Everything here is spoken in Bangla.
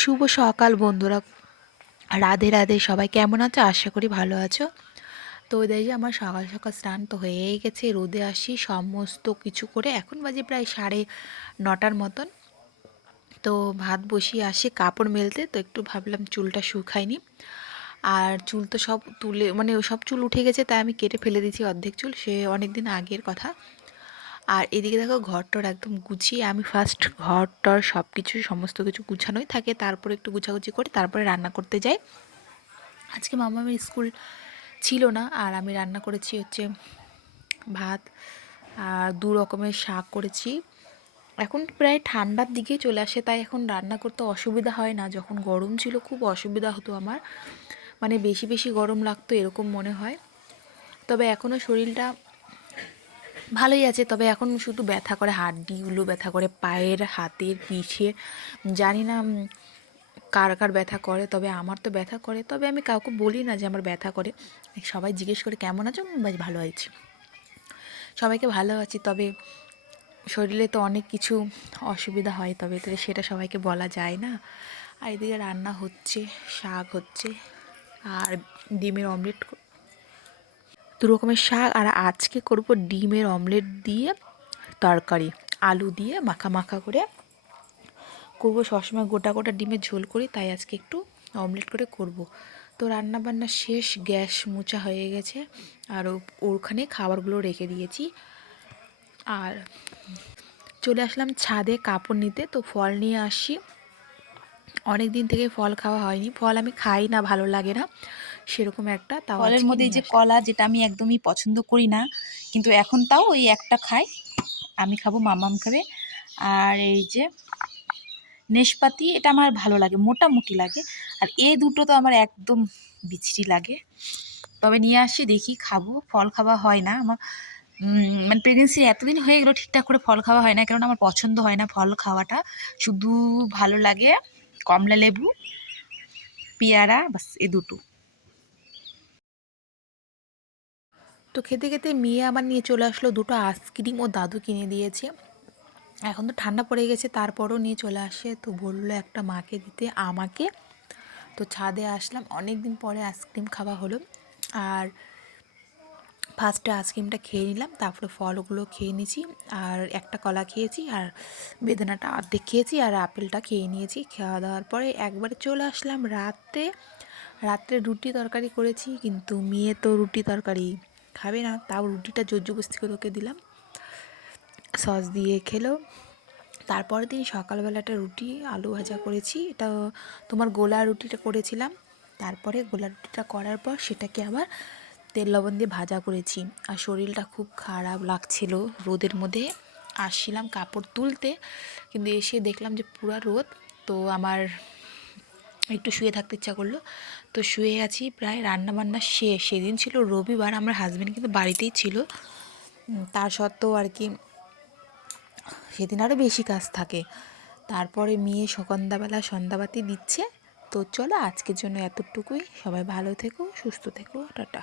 শুভ সকাল বন্ধুরা। রাধে রাধে, সবাই কেমন আছো? আশা করি ভালো আছো। তো ওই যে আমার সকাল সকাল স্নান তো হয়েই গেছে, রোদে আসি, সমস্ত কিছু করে এখন বাজে প্রায় সাড়ে নটার মতন। তো ভাত বসিয়ে আসি, কাপড় মেলতে, তো একটু ভাবলাম চুলটা শুকায়নি আর চুল তো সব তুলে মানে সব চুল উঠে গেছে, তাই আমি কেটে ফেলে দিয়েছি অর্ধেক চুল, সে অনেক দিন আগের কথা। আর এদিকে দেখো ঘরটর একদম গুছিয়ে আমি ফার্স্ট ঘরটর সব কিছু সমস্ত কিছু গুছানোই থাকে। তারপরে একটু গুছাগুছি করে, তারপরে রান্না করতে যাই। আজকে মামা আমার স্কুল ছিল না, আর আমি রান্না করেছি হচ্ছে ভাত আর দু রকমের শাক করেছি। এখন প্রায় ঠান্ডার দিকে চলে আসে, তাই এখন রান্না করতে অসুবিধা হয় না। যখন গরম ছিল খুব অসুবিধা হতো আমার। মানে বেশি বেশি গরম লাগতো এরকম মনে হয়। তবে এখনও শরীরটা ভালোই আছে, তবে এখন শুধু ব্যথা করে হাড্ডিগুলো, ব্যথা করে পায়ের, হাতের পিঠে জানি না কার কার ব্যথা করে, তবে আমার তো ব্যথা করে। তবে আমি কাউকে বলি না যে আমার ব্যথা করে। সবাই জিজ্ঞেস করে, কেমন আছো? বেশ, ভালো আছি। সবাইকে ভালো আছি, তবে শরীরে তো অনেক কিছু অসুবিধা হয়, তবে সেটা সবাইকে বলা যায় না। আর এদিকে রান্না হচ্ছে, শাক হচ্ছে, আর ডিমের অমলেট দু রকমের শাক, আর আজকে করব ডিমের অমলেট দিয়ে তরকারি, আলু দিয়ে মাখা মাখা করে। করব সবসময় গোটা গোটা ডিমের ঝোল করি, তাই আজকে একটু অমলেট করে করব। তো রান্না বান্না শেষ, গ্যাস মোচা হয়ে গেছে, আর ওখানে খাবারগুলো রেখে দিয়েছি। আর চলে আসলাম ছাদে কাপড় নিতে, তো ফল নিয়ে আসি। অনেক দিন থেকে ফল খাওয়া হয়নি, ফল আমি খাই না, ভালো লাগে না। সেরকম একটা তাও ফলের মধ্যে এই যে কলা যেটা আমি একদমই পছন্দ করি না কিন্তু এখন তাও ওই একটা খাই। আমি খাব মামাম খাবে। আর এই যে নেশপাতি এটা আমার ভালো লাগে মোটামুটি লাগে। আর এই দুটো তো আমার একদম বিচ্ছিরি লাগে। তবে নিয়ে আসি দেখি খাব। ফল খাওয়া হয় না আমার। মানে প্রেগনেন্সি এতদিন হয়ে গেলো ঠিকঠাক করে ফল খাওয়া হয় না কারণ আমার পছন্দ হয় না ফল খাওয়াটা। শুধু ভালো লাগে কমলা লেবু পেয়ারা বাস এ দুটো। তো খেতে খেতে মেয়ে আমার নিয়ে চলে আসলো দুটো আইসক্রিম ও দাদু কিনে দিয়েছে। এখন তো ঠান্ডা পড়ে গেছে, তারপরও নিয়ে চলে আসে। তো বলল একটা মাকে দিতে, আমাকে। তো ছাদে আসলাম অনেক দিন পরে আইসক্রিম খাওয়া হলো। আর ফার্স্টে আইসক্রিমটা খেয়ে নিলাম, তারপরে ফলগুলো খেয়ে নিয়েছি, আর একটা কলা খেয়েছি, আর বেদানাটা অর্ধেক খেয়েছি, আর আপেলটা খেয়ে নিয়েছি। খাওয়া দাওয়ার পরে একবারে চলে আসলাম রাতে রাত্রে রুটি তরকারি করেছি, কিন্তু মেয়ে তো রুটি তরকারি খাবে না, তাও রুটিটা জোরজবস্তি করে ওকে দিলাম। সস দিয়ে খেলো। তারপরের দিন সকালবেলাটা রুটি, আলু ভাজা করেছি। এটা তোমার গোলা রুটিটা করেছিলাম। তারপরে গোলা রুটিটা করার পর সেটাকে আবার তেল লবণ দিয়ে ভাজা করেছি। আর শরীরটা খুব খারাপ লাগছিল রোদের মধ্যে। আসছিলাম কাপড় তুলতে, কিন্তু এসে দেখলাম যে পুরা রোদ। তো আমার একটু শুয়ে থাকতে ইচ্ছা করল। তো শুয়ে আছি প্রায় রান্নাবান্না শেষ। সেদিন ছিল রবিবার, আমার হাজব্যান্ড কিন্তু বাড়িতেই ছিল। তার সত্ত্বেও আর কি সেদিন আরও বেশি কাজ থাকে। তারপরে মেয়ে সন্ধ্যাবেলা সন্ধ্যাবাতি দিচ্ছে। তো চলো আজকের জন্য এতটুকুই। সবাই ভালো থেকো, সুস্থ থেকো। টাটা।